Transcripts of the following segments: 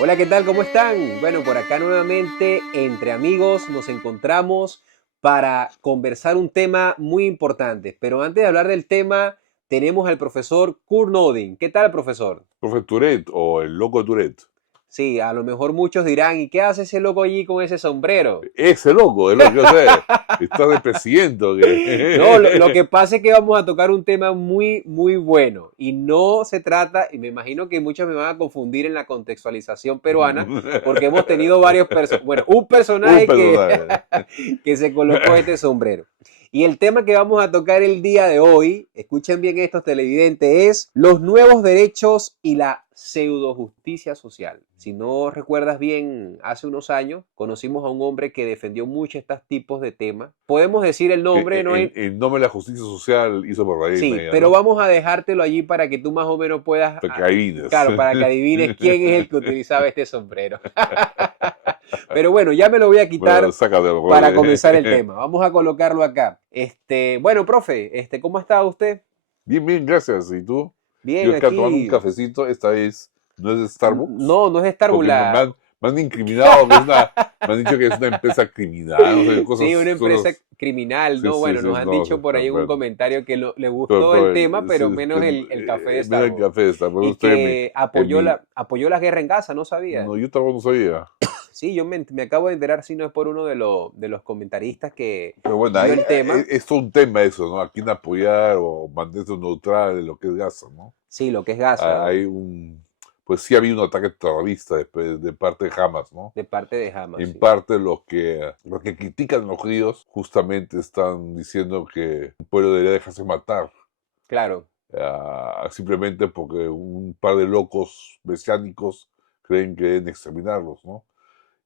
Hola, ¿qué tal? ¿Cómo están? Bueno, por acá nuevamente entre amigos nos encontramos para conversar un tema muy importante. Pero antes de hablar del tema, tenemos al profesor Kurt Nodin. ¿Qué tal, profesor? Profe Tourette o el loco Tourette. Sí, a lo mejor muchos dirán, ¿y qué hace ese loco allí con ese sombrero? Ese loco, es lo que yo sé. Está de presidente o No, lo qué. que pasa es que vamos a tocar un tema muy, muy bueno y no se trata, y me imagino que muchos me van a confundir en la contextualización peruana, porque hemos tenido varios personajes, bueno, un Un personaje que, personaje. que se colocó este sombrero. Y el tema que vamos a tocar el día de hoy, escuchen bien estos televidentes, es los nuevos derechos y la pseudo justicia social. Si no recuerdas bien, hace unos años conocimos a un hombre que defendió mucho estos tipos de temas. Podemos decir el Que nombre, no hay... en nombre de la justicia social hizo por reírme Sí, ella, pero ¿no? vamos a dejártelo allí para que tú más o menos puedas, Para que adivines. claro, para que adivines quién es el que utilizaba este sombrero. Pero bueno, ya me lo voy a Bueno, quitar sácatelo, para comenzar el profe. tema. Vamos a colocarlo acá. Bueno, profe, ¿cómo está usted? Bien, bien, gracias. ¿Y tú? Yo Bien, acá tomando un aquí. cafecito, esta vez no es de Starbucks, No, no es porque Starbucks. me han incriminado que es una, me han dicho que es una empresa criminal, no sé, Sí, una empresa cosas, criminal, sí, ¿no? sí, Bueno, sí, nos han no, dicho por ahí en un bueno. comentario que le Pero, gustó el tema, sí, pero menos el café de mira el Starbucks. café está, pero Y estoy que en mi, apoyó la guerra en Gaza, ¿no sabía? no, yo tampoco no sabía. Sí, me acabo de enterar, si no es por uno de los comentaristas que Pero bueno, vio el tema. es todo un tema eso, ¿no? A quién apoyar o mantenerse neutral en lo que es Gaza, ¿no? Sí, lo que es Gaza, Hay pues sí había un ataque terrorista de parte de Hamas, ¿no? de parte de Hamas, En sí. parte los que critican a los judíos justamente están diciendo que el pueblo debería dejarse matar, Claro. simplemente porque un par de locos mesiánicos creen que deben exterminarlos, ¿no?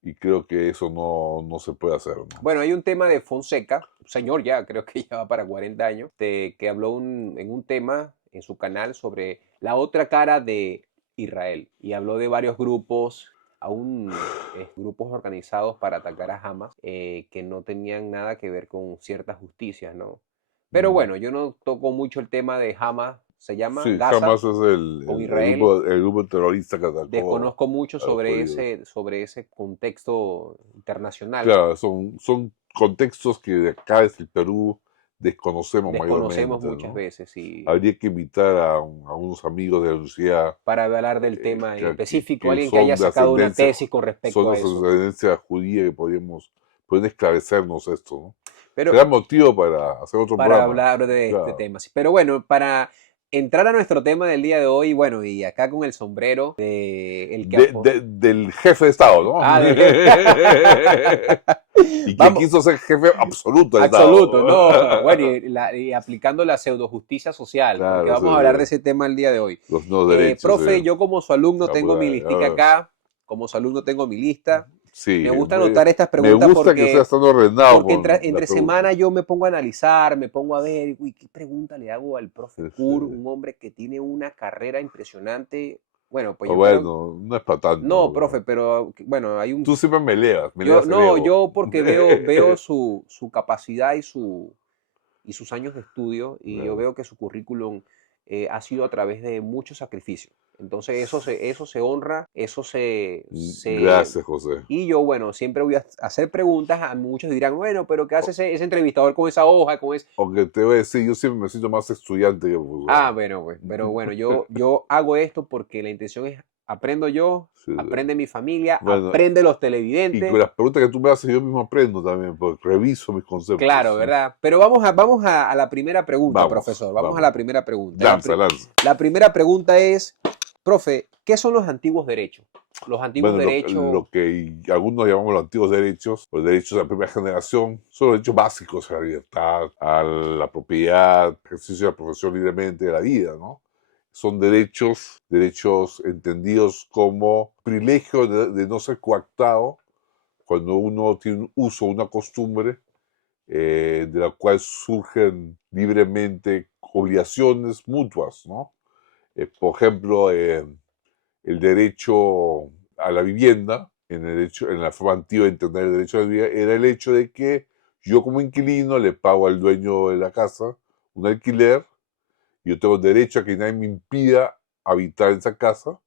Y creo que eso no se puede hacer, ¿no? Bueno, hay un tema de Fonseca, un señor ya, creo que ya va para 40 años, que habló en un tema en su canal sobre la otra cara de Israel y habló de varios grupos, aún grupos organizados para atacar a Hamas, que no tenían nada que ver con ciertas justicias, ¿no? Pero Mm. bueno, yo no toco mucho el tema de Hamas, se llama Sí, Gaza Hamas es con Israel. el grupo terrorista que atacó Desconozco mucho a los judíos. sobre ese contexto internacional. Claro, son contextos que de acá desde el Perú desconocemos Desconocemos mayormente, muchas ¿no? veces y Habría que invitar a unos amigos de la universidad para hablar del tema en específico, que alguien que haya sacado una tesis con son respecto de a eso. ascendencia judía que pueden esclarecernos esto, ¿no? Pero Será motivo para hacer otro para programa. hablar de este Claro. tema. Sí. Pero bueno, para entrar a nuestro tema del día de hoy, bueno, y acá con el sombrero de el que Del jefe de Estado, ¿no? del jefe. Y que Vamos, quiso ser jefe absoluto del absoluto, Estado. no. Bueno, y aplicando la pseudo justicia social, porque Claro, sí, vamos a hablar de sí. ese tema el día de hoy. Los nuevos derechos, Profe, yo como su alumno Ah, pues, tengo mi listica ahora, acá, como su alumno tengo mi lista. sí, Me gusta anotar estas me preguntas gusta que sea tan ordenado porque con las entre semana preguntas. yo me pongo a analizar, me pongo a ver, uy, ¿qué pregunta le hago al profe Sí, Kur, sí. un hombre que tiene una carrera impresionante? Bueno, pues yo creo, Bueno, no es para tanto, no, profe, pero pero bueno, hay un, tú siempre me yo, leas el no, ego. yo porque veo su capacidad y sus años de estudio y yo Claro. veo que su currículum ha sido a través de mucho sacrificio. Entonces eso se honra, Gracias, José. y yo, bueno, siempre voy a hacer preguntas, a muchos dirán, bueno, pero ¿qué hace ese entrevistador con esa hoja, con ese... Aunque te voy a decir, yo siempre me siento más estudiante que profesor. Ah, bueno, pues, pero bueno, yo hago esto porque la intención es, aprendo yo, Sí, sí. aprende mi familia, Bueno, aprende los y con televidentes. las preguntas que tú me haces, yo mismo aprendo también, porque reviso mis Claro, conceptos. ¿verdad? Pero vamos a la primera pregunta, Vamos, profesor. Vamos a vamos. la primera pregunta. Lanza, lanza. La primera pregunta es, profe, ¿qué son los antiguos derechos? Los antiguos Bueno, derechos, lo que algunos llamamos los antiguos derechos, los derechos de la primera generación, son los derechos básicos a la libertad, a la propiedad, ejercicio de la profesión libremente de la vida, ¿no? Son derechos entendidos como privilegio de no ser coactado cuando uno tiene un uso, una costumbre de la cual surgen libremente obligaciones mutuas, ¿no? Por ejemplo, el derecho a la vivienda, en la forma antigua de entender el derecho a la vivienda, era el hecho de que yo como inquilino le pago al dueño de la casa un alquiler y yo tengo derecho a que nadie me impida habitar en esa casa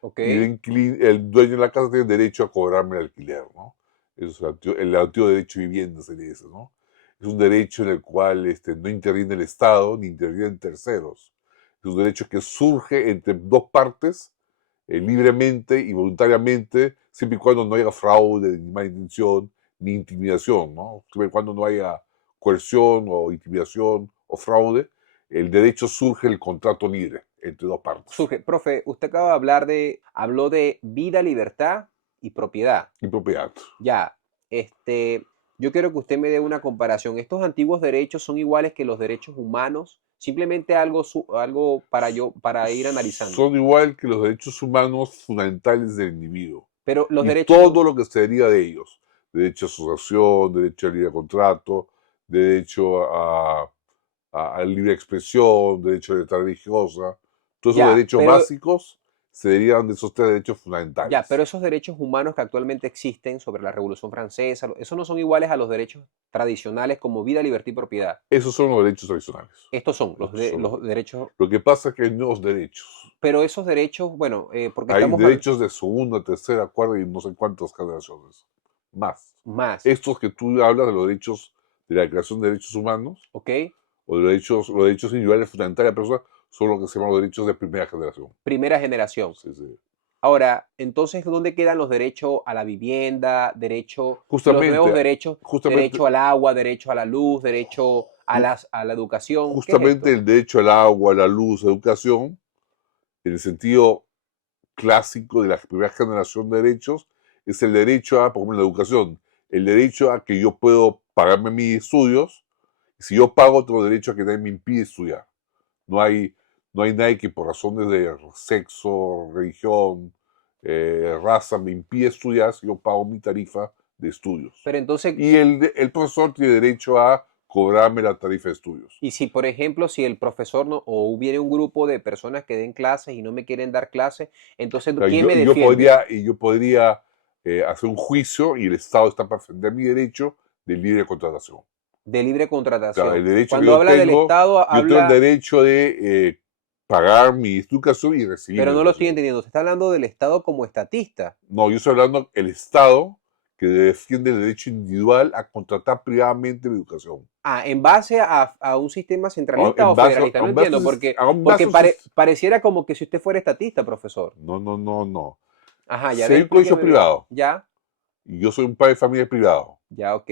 Ok. y el dueño de la casa tiene derecho a cobrarme el alquiler, ¿no? Eso es el antiguo derecho de vivienda sería eso, ¿no? Es un derecho en el cual no interviene el Estado ni intervienen terceros. Es un derecho que surge entre dos partes libremente y voluntariamente, siempre y cuando no haya fraude, ni mala intención, ni intimidación, ¿no? Siempre y cuando no haya coerción o intimidación o fraude, el derecho surge el contrato libre entre dos partes Surge, profe, usted acaba de habló de vida, libertad y propiedad. y propiedad. Ya, yo quiero que usted me dé una comparación. ¿Estos antiguos derechos son iguales que los derechos humanos? Simplemente algo para ir analizando. Son igual que los derechos humanos fundamentales del individuo Pero los y derechos, todo lo que se deriva de ellos. Derecho a asociación, derecho a libre contrato, derecho a libre expresión, derecho a libertad religiosa. Todos esos ya, derechos básicos se derivan de esos tres derechos pero fundamentales. esos derechos humanos que actualmente existen sobre la Revolución Francesa, esos no son iguales a los derechos tradicionales como vida, libertad y propiedad. Esos son los derechos tradicionales. Estos son Esos son los derechos, Lo que pasa es que hay nuevos derechos. pero esos derechos, bueno, porque Hay estamos derechos de segunda, tercera, cuarta y no sé cuántas generaciones más. más, Estos que tú hablas de los derechos de la Declaración de Derechos Humanos ¿ok? o de los derechos individuales fundamentales de la persona son lo que se llaman los derechos de primera generación. Primera generación. Sí, sí. Ahora, entonces, ¿dónde quedan los derechos a la vivienda, los nuevos Justamente, derechos, justamente, derecho al agua, derecho a la luz, derecho a la educación? ¿Qué es justamente esto? el derecho al agua, a la luz, a la educación, en el sentido clásico de la primera generación de derechos, es el derecho a, por ejemplo, la educación, el derecho a que yo puedo pagarme mis estudios, y si yo pago, tengo derecho a que nadie me impide estudiar. No hay, no hay nadie que por razones de sexo, religión, raza, me impide estudiar si yo pago mi tarifa de estudios. Pero entonces, Y el profesor tiene derecho a cobrarme la tarifa de estudios. y si, por ejemplo, si el profesor no, o hubiera un grupo de personas que den clases y no me quieren dar clases, entonces, O sea, ¿quién me yo defiende? podría hacer un juicio y el Estado está para defender mi derecho de libre contratación. De libre O sea, el contratación. derecho que Cuando habla del Estado, yo tengo el habla, derecho de pagar mi educación y recibir pero mi no lo estoy educación. entendiendo. Se está hablando del Estado como estatista. No, yo estoy hablando del Estado que defiende el derecho individual a contratar privadamente mi educación. Ah, en base a un sistema centralista En o base, federalista, no en entiendo, base, porque pareciera como que si usted fuera estatista, profesor. no, no, no, no. Ajá, ya Si ve, hay un colegio explíqueme bien. privado Ya, y yo soy un padre de familia privado, ya, ok.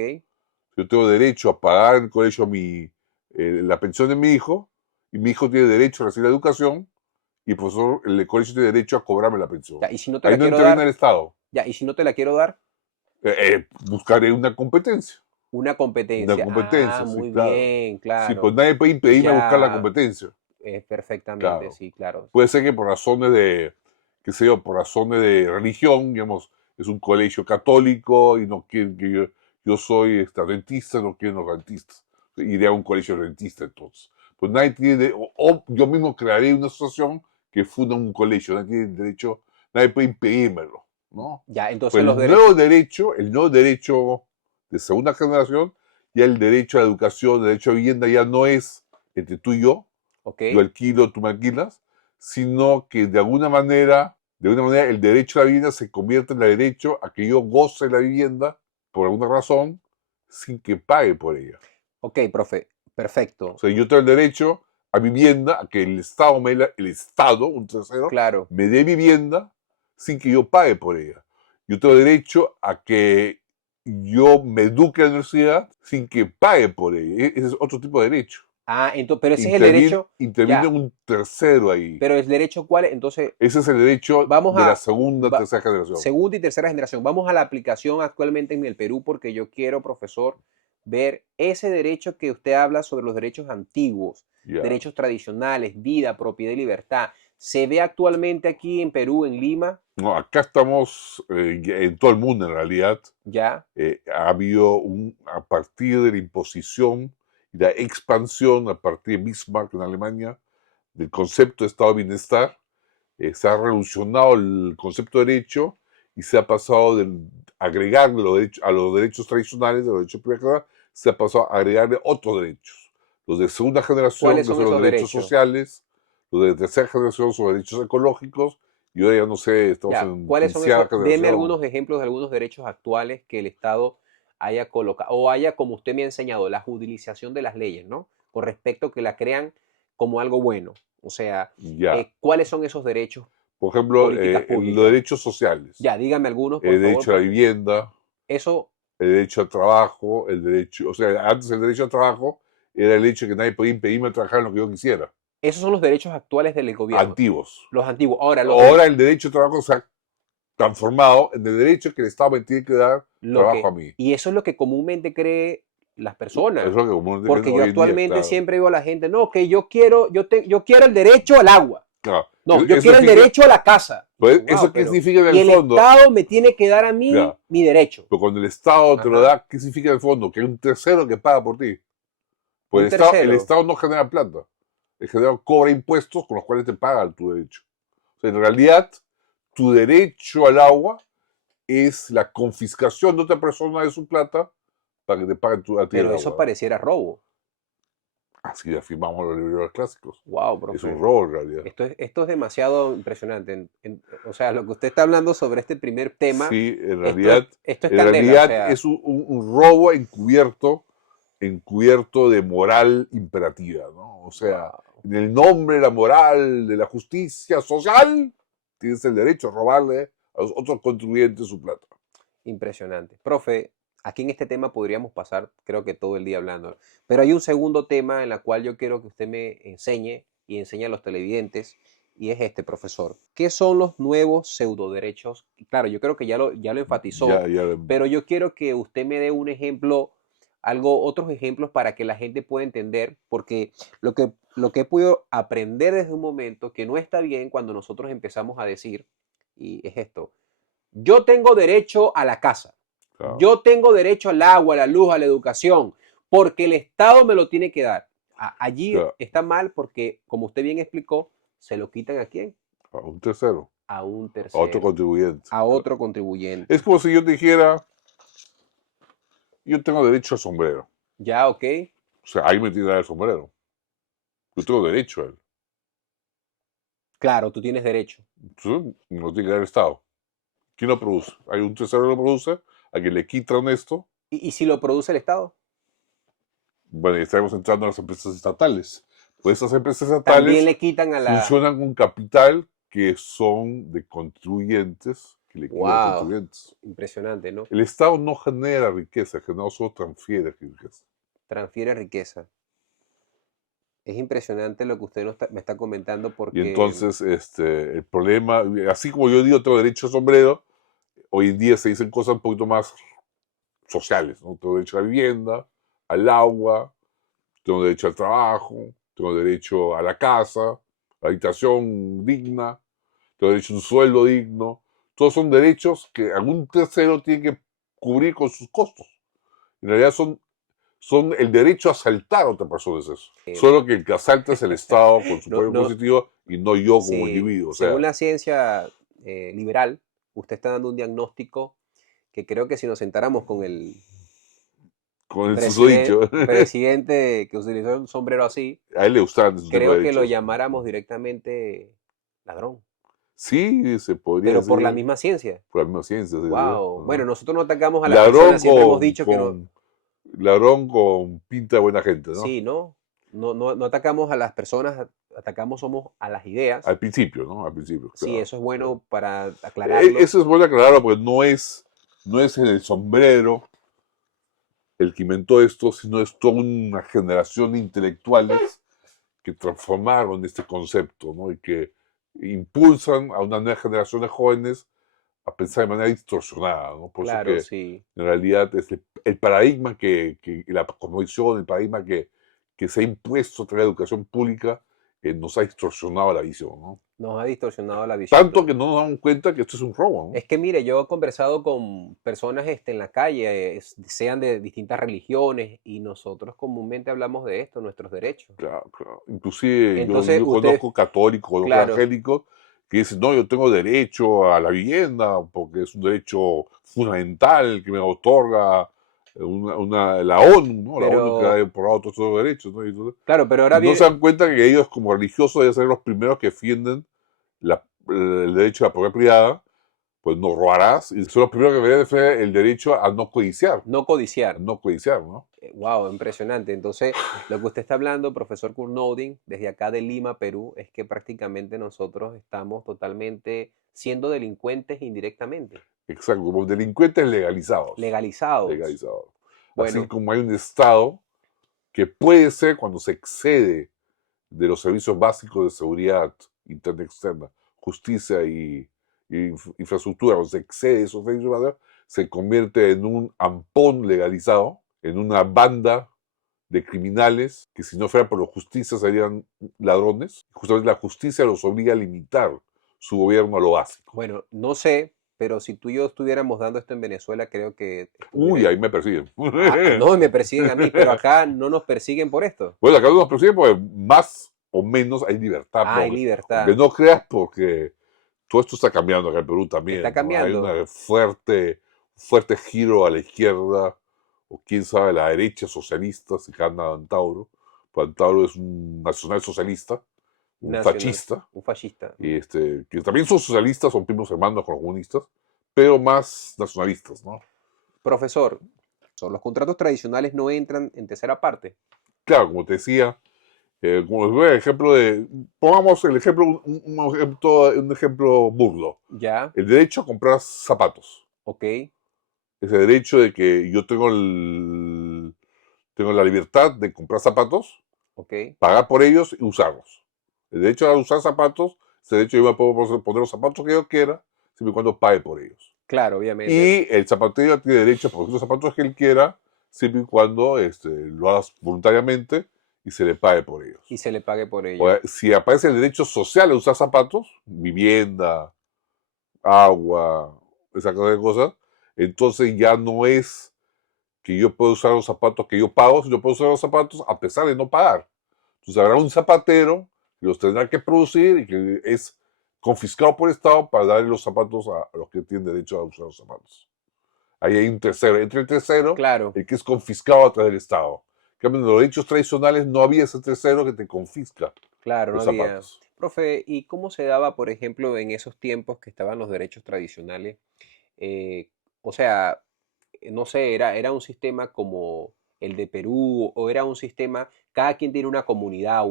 yo tengo derecho a pagar en el colegio la pensión de mi hijo y mi hijo tiene derecho a recibir la educación y el profesor, el colegio tiene derecho a cobrarme la pensión. Ya, y si no te Ahí la no quiero interviene dar, el Estado. ya, y si no te la quiero dar, Buscaré una competencia. una Una competencia. Ah, competencia, sí, muy claro. bien, Sí, pues claro. nadie puede impedirme buscar la Ya, competencia. perfectamente, Claro. sí, claro. Puede ser que por razones qué sé yo, por razones de religión, digamos, es un colegio católico y no quieren que yo soy adventista, no quieren los adventistas. Iré a un colegio adventista entonces. Pues nadie tiene, o yo mismo crearé una asociación que funda un colegio, nadie tiene derecho, nadie puede impedírmelo, ¿no? Ya, Pues entonces los derechos, el nuevo derecho de segunda generación, ya el derecho a la educación, el derecho a vivienda ya no es entre tú y ok. yo alquilo, tú me alquilas, sino que de alguna manera el derecho a la vivienda se convierte en el derecho a que yo goce la vivienda por alguna razón sin que pague por ella. Ok, profe, O perfecto, sea, yo tengo el derecho a vivienda, a que el Estado, el Estado, un tercero, claro. me dé vivienda sin que yo pague por ella. Yo tengo derecho a que yo me eduque en la universidad sin que pague por ella. Ese es otro tipo de derecho. Ah, entonces, pero ese es el derecho, Interviene ya, un tercero ahí. pero el derecho cuál es, entonces, Ese es el derecho vamos de la a segunda, tercera generación. segunda y tercera generación. Vamos a la aplicación actualmente en el Perú porque yo quiero, profesor, ver ese derecho que usted habla sobre los derechos antiguos, Ya. derechos tradicionales, vida, propiedad y libertad. ¿Se ve actualmente aquí en Perú, en Lima? No, acá estamos en todo el mundo en realidad. Ya, Ha habido a partir de la imposición y la expansión a partir de Bismarck en Alemania del concepto de estado de bienestar, se ha revolucionado el concepto de derecho y se ha pasado de agregarle a los derechos tradicionales, de los derechos privados, se ha pasado a agregarle otros derechos. Los de segunda generación, ¿cuáles que son son los esos derechos derechos? sociales, los de tercera generación son derechos ecológicos Yo ya no sé, estamos Ya, en ¿cuáles son esos? quinceava Deme generación. algunos ejemplos de algunos derechos actuales que el Estado haya colocado, o haya, como usted me ha enseñado, la judicialización de las leyes, ¿no? Con respecto a que la crean como algo bueno. O sea, Ya. ¿cuáles son esos derechos, Por ejemplo, políticas los públicas? derechos sociales. Ya, dígame algunos, por El favor, derecho a la profe. vivienda, Eso, el derecho al trabajo, el derecho, o sea, antes el derecho al trabajo era el hecho de que nadie podía impedirme trabajar en lo que yo quisiera. esos son los derechos actuales del gobierno, Antiguos. los antiguos. Ahora, Ahora el derecho al trabajo se ha transformado en el derecho que el Estado me tiene que dar lo trabajo que, a mí. y eso es lo que comúnmente cree las Es personas. lo que comúnmente creen Porque yo hoy en día, actualmente claro. siempre digo a la gente, no, que yo quiero el derecho al agua. Claro. No, yo Eso quiero el significa, derecho a la casa. Y yo, pues, wow, ¿eso qué significa en y el el fondo? Estado me tiene que dar a mí Claro. mi derecho. Pero cuando el Estado te lo Ajá. da, ¿qué significa en el fondo? Que hay un tercero que paga por ti. Pues Un el tercero. Estado no genera plata. El Estado cobra impuestos con los cuales te pagan tu derecho. O sea, en realidad, tu derecho al agua es la confiscación de otra persona de su plata para que te paguen a ti el Pero eso agua. pareciera robo. Así afirmamos los liberales clásicos. Wow, Es un profe. robo en realidad. Esto es demasiado impresionante. O sea, lo que usted está hablando sobre este primer tema, Sí, esto es en candela. O realidad sea, es un robo encubierto de moral imperativa, ¿no? O sea, wow, en el nombre de la moral, de la justicia social, tienes el derecho a robarle a los otros contribuyentes su plata. impresionante. Profe, aquí en este tema podríamos pasar, creo que todo el día hablando. Pero hay un segundo tema en el cual yo quiero que usted me enseñe y enseñe a los televidentes, y es este, profesor. ¿Qué son los nuevos pseudoderechos? Claro, yo creo que ya lo enfatizó, Ya, pero yo quiero que usted me dé un ejemplo, otros ejemplos para que la gente pueda entender, porque lo que he podido aprender desde un momento que no está bien cuando nosotros empezamos a decir, y es esto, yo tengo derecho a la casa, claro. yo tengo derecho al agua, a la luz, a la educación, porque el Estado me lo tiene que dar. Allí Claro, está mal porque, como usted bien explicó, se lo quitan ¿a quién? a un tercero, A un a otro tercero, contribuyente. a Claro. otro Es contribuyente. como si yo te dijera, yo tengo derecho al sombrero. Ya, ok. O sea, ahí me tiene que dar el sombrero. Yo tengo derecho a él. Claro, tú tienes derecho. Entonces, me lo tiene que dar el Estado. ¿Quién lo produce? Hay un tercero que lo produce, a quien le quitan esto. ¿Y si lo produce el Estado? Bueno, y estamos entrando a las empresas estatales. Pues esas empresas También estatales le quitan a la... funcionan con capital que son de contribuyentes, que le quitan a los Wow, contribuyentes. impresionante, ¿no? El Estado no genera riqueza, el Estado solo transfiere riqueza. Transfiere riqueza. Es impresionante lo que usted me está comentando Y porque... entonces, el problema, así como yo digo, tengo derecho a sombrero, hoy en día se dicen cosas un poquito más sociales, ¿no? Tengo derecho a la vivienda, al agua, tengo derecho al trabajo, tengo derecho a la casa, a la habitación digna, tengo derecho a un sueldo digno. Todos son derechos que algún tercero tiene que cubrir con sus costos. En realidad son el derecho a asaltar a otra persona, es eso. Solo que el que asalta es el Estado con su no, poder no, positivo y no yo como sí, individuo. O según sea, la ciencia liberal, usted está dando un diagnóstico que creo que si nos sentáramos con el con el susodicho, presidente que utilizó un sombrero así, a él le gustan esos tipos de creo que lo derechos. llamáramos directamente ladrón, Sí, se podría pero por la decir, misma ciencia. por la misma ciencia. Se diría. Wow. Bueno, Ajá. nosotros no atacamos a las Ladrón personas, siempre hemos dicho que no, ladrón con pinta de buena gente, ¿no? sí, no, no atacamos a las personas, atacamos somos a las ideas. Al principio, ¿no? Al principio, Sí, claro. eso es Claro. bueno para aclararlo. Eso es bueno aclararlo porque no es el sombrero el que inventó esto, sino es toda una generación de intelectuales que transformaron este concepto, ¿no? Y que impulsan a una nueva generación de jóvenes a pensar de manera distorsionada, ¿no? Por eso Claro, que sí. en realidad el paradigma la cosmovisión, el paradigma que se ha impuesto a través de la educación pública nos ha distorsionado la visión, ¿no? Nos ha distorsionado la visión, Tanto profe. que no nos damos cuenta que esto es un robo, ¿no? Es que mire, yo he conversado con personas en la calle, sean de distintas religiones, y nosotros comúnmente hablamos de esto, nuestros derechos. Claro, claro. Inclusive Entonces, yo usted, conozco católicos, conozco claro, evangélicos que dicen, no, yo tengo derecho a la vivienda porque es un derecho fundamental que me otorga la ONU, ¿no? La ONU que ha pero, aprobado todos estos derechos, ¿no? claro, pero ahora Y no bien, se dan cuenta que ellos como religiosos deben ser los primeros que defienden el derecho a la propiedad privada, pues no robarás. Y son los primeros que deberían defender el derecho a no codiciar. No codiciar. A no codiciar, ¿no? Wow, impresionante. Entonces, lo que usted está hablando, profesor Kurnoudin, desde acá de Lima, Perú, es que prácticamente nosotros estamos totalmente siendo delincuentes indirectamente, Exacto, como delincuentes legalizados. legalizados. Legalizados. Así Bueno, como hay un Estado que puede ser cuando se excede de los servicios básicos de seguridad interna y externa, justicia y infraestructura, cuando se excede de esos servicios básicos, se convierte en un ampón legalizado, en una banda de criminales que si no fuera por la justicia serían ladrones. Justamente la justicia los obliga a limitar su gobierno a lo básico. bueno, no sé, pero si tú y yo estuviéramos dando esto en Venezuela, creo que Uy, ahí me persiguen. No, me persiguen a mí, pero acá no nos persiguen por esto. Bueno, acá no nos persiguen porque más o menos hay libertad. Hay Aunque libertad. no creas, porque todo esto está cambiando acá en Perú también, Está ¿no? Hay cambiando. un fuerte giro a la izquierda, o quién sabe, a la derecha socialista, si gana Antauro. Pues Antauro es un nacional socialista, un fascista, Un fascista. que también son socialistas, son primos hermanos con los comunistas, pero más nacionalistas, ¿no? Profesor, los contratos tradicionales no entran en tercera parte. Claro, como te decía, como les doy el ejemplo pongamos el ejemplo, un ejemplo burdo. Ya, El derecho a comprar zapatos. ok, Ese derecho de que yo tengo la libertad de comprar zapatos, ok. pagar por ellos y usarlos. El derecho a usar zapatos, ese derecho yo me puedo poner los zapatos que yo quiera, siempre y cuando pague por ellos. Claro, obviamente. Y el zapatero tiene derecho a poner los zapatos que él quiera, siempre y cuando lo hagas voluntariamente y se le pague por ellos. Y se le pague por ello. O si aparece el derecho social a usar zapatos, vivienda, agua, esa clase de cosas, entonces ya no es que yo puedo usar los zapatos que yo pago, sino puedo usar los zapatos a pesar de no pagar. Entonces habrá un zapatero que los tendrá que producir y que es confiscado por el Estado para darle los zapatos a los que tienen derecho a usar los zapatos. Ahí hay un tercero. Entre el tercero, Claro, el que es confiscado a través del Estado. En cambio, en los derechos tradicionales no había ese tercero que te confisca claro, no los había. zapatos. Profe, ¿y cómo se daba, por ejemplo, en esos tiempos que estaban los derechos tradicionales? Eh, o sea, no sé, era un sistema como el de Perú o era un sistema, cada quien tiene una comunidad,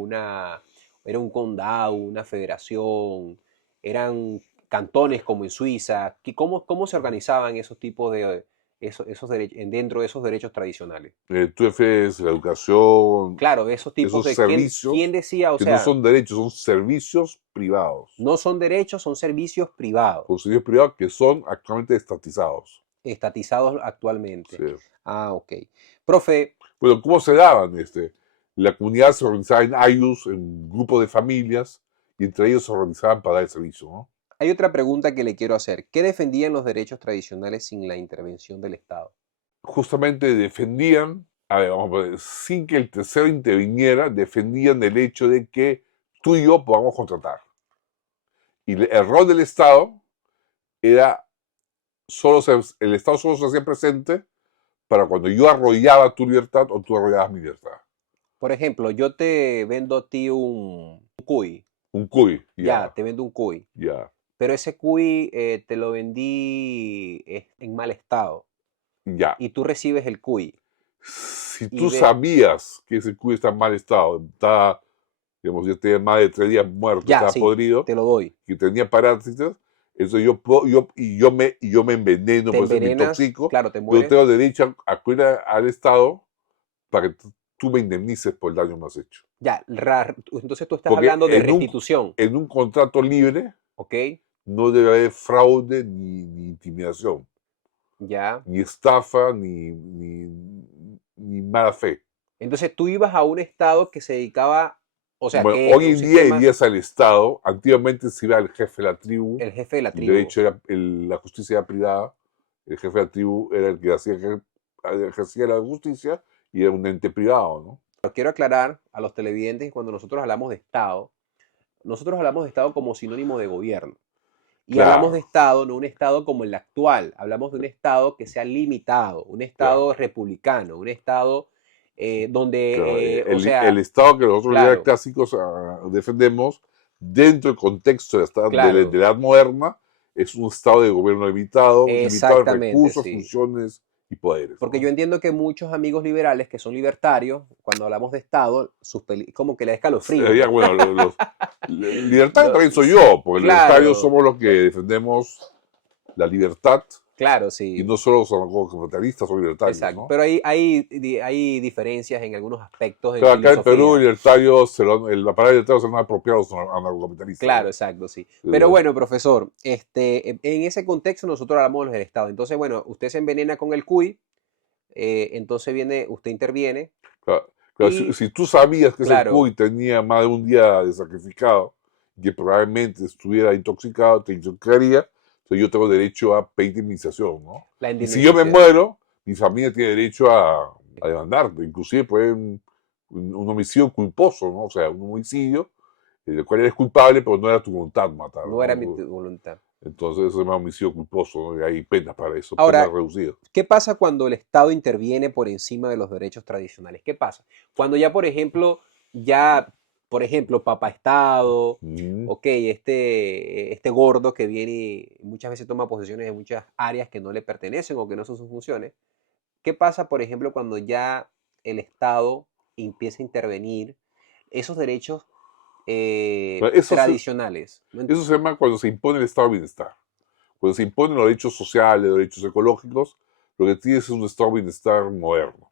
era un condado, una federación, eran cantones como en Suiza. ¿Cómo se organizaban esos tipos de, esos derechos, dentro de esos derechos tradicionales? Tú refieres la educación, Claro, esos tipos esos de, ¿quién servicios decía? O que no sea, son derechos, son servicios privados. no son derechos, son servicios privados, Son servicios privados que son actualmente estatizados. estatizados actualmente. Sí. Ah, ok. Profe, Bueno, ¿cómo se daban? La comunidad se organizaba en ayllus, en grupos de familias, y entre ellos se organizaban para dar el servicio, ¿no? hay otra pregunta que le quiero hacer. ¿Qué defendían los derechos tradicionales sin la intervención del Estado? Justamente defendían, a ver, vamos a ver, sin que el tercero interviniera, defendían el hecho de que tú y yo podamos contratar. Y el rol del Estado era, el Estado solo se hacía presente para cuando yo arrollaba tu libertad o tú arrollabas mi libertad. Por ejemplo, yo te vendo a ti un cuy. Un cuy, Ya, ya, te vendo un cuy. ya, Pero ese cuy te lo vendí en mal estado. ya. Y tú recibes el cuy. Si Y tú ve, sabías que ese cuy está en mal estado, está, digamos, ya tenía más de 3 días muerto, ya, estaba sí, podrido, te lo doy. que tenía parásitos, eso yo me enveneno, Te por eso me envenenas, intoxico, claro, te yo mueres. tengo derecho a acudir al Estado para que tú me indemnices por el daño más hecho. Ya, entonces tú estás Porque hablando de restitución, en un contrato libre ¿ok? no debe haber fraude ni intimidación, Ya. ni estafa, ni mala fe. Entonces tú ibas a un estado que se dedicaba, o sea, Bueno, que hoy un en día sistema, irías al Estado. Antiguamente se iba al jefe de la tribu. el jefe de la El tribu. derecho era la justicia era privada. El jefe de la tribu era el que ejercía la justicia y era un ente privado, ¿no? Pero quiero aclarar a los televidentes que cuando nosotros hablamos de Estado, nosotros hablamos de Estado como sinónimo de gobierno. Y hablamos de Claro, Estado, no un Estado como el actual. Hablamos de un Estado que sea limitado, un claro, Estado republicano, un Estado claro. donde, o El sea, Estado que nosotros ya claro, clásicos defendemos dentro del contexto de Claro, la edad moderna, es un estado de gobierno limitado en exactamente, recursos, sí. funciones y poderes, Porque yo ¿no? entiendo que muchos amigos liberales que son libertarios, cuando hablamos de Estado, como que le da escalofrío, Sería, ¿no? bueno, libertario Lo- también soy sí, yo, porque libertarios claro, somos los que defendemos la libertad claro, y sí, no solo somos capitalistas, son libertarios, exacto. ¿no? Pero hay diferencias en algunos aspectos en Claro, acá en Perú, filosofía. libertarios, la palabra libertario se lo han apropiado a los anarcocapitalistas, Claro, ¿no? exacto, sí. Pero Eh, bueno, profesor, en ese contexto nosotros hablamos del Estado. Entonces, bueno, usted se envenena con el cuy, entonces usted interviene claro, claro, y, si tú sabías que ese claro, cuy tenía más de un día de sacrificado y que probablemente estuviera intoxicado, te intoxicaría, entonces yo tengo derecho a pedir indemnización, ¿no? la Y si yo me indemnización. muero, mi familia tiene derecho a demandarte, inclusive puede un homicidio culposo, ¿no? O sea, un homicidio del cual eres culpable, pero no era tu voluntad matar, No era mi ¿no? voluntad. Entonces eso se llama homicidio culposo, ¿no? Y hay penas para eso, penas Ahora, reducidas. ¿qué pasa cuando el Estado interviene por encima de los derechos tradicionales? ¿Qué pasa? Cuando ya, por ejemplo, Papa Estado, Mm. ok, este gordo que viene y muchas veces toma posesiones de muchas áreas que no le pertenecen o que no son sus funciones. ¿Qué pasa, por ejemplo, cuando ya el Estado empieza a intervenir esos derechos Bueno, tradicionales? ¿No? eso se llama cuando se impone el estado de bienestar. Cuando se imponen los derechos sociales, los derechos ecológicos, lo que tienes es un estado de bienestar moderno.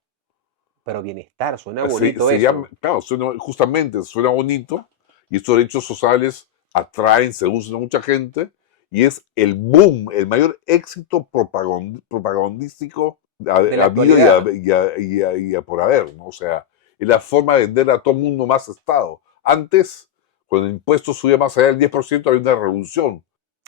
Pero bienestar, suena bonito Se llama, eso. claro, justamente suena bonito y estos derechos sociales atraen, seducen a mucha gente y es el boom, el mayor éxito propagandístico De la habido actualidad. por haber, ¿no? O sea, es la forma de vender a todo el mundo más Estado. Antes, cuando el impuesto subía más allá del 10%, había una revolución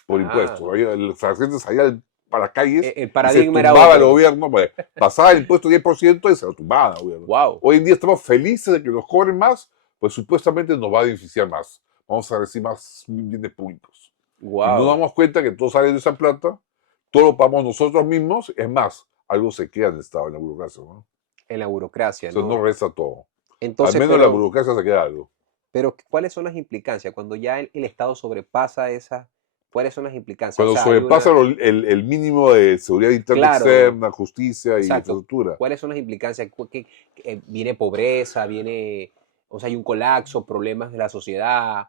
por impuestos. Ah, La gente salía para las calles el y se paradigma era tumbaba el otro. gobierno, pues, pasaba el impuesto 10% y se lo tumbaba el gobierno. Wow, Hoy en día estamos felices de que nos cobren más, pues supuestamente nos va a beneficiar más. Vamos a recibir más bienes públicos. Y no nos wow. damos cuenta que todo sale de esa plata, todo lo pagamos nosotros mismos, es más, algo se queda en el Estado, en la burocracia, ¿no? O En la burocracia, sea, no ¿no? resta todo. Al Entonces, menos en la burocracia se queda algo. ¿cuáles son las implicancias? Cuando ya el Estado sobrepasa esas, ¿cuáles son las implicancias? O Cuando sea, hay sobrepasa una, el mínimo de seguridad interna, claro, externa, justicia y exacto. infraestructura. ¿Cuáles son las implicancias? Viene pobreza, o sea, hay un colapso, problemas de la sociedad,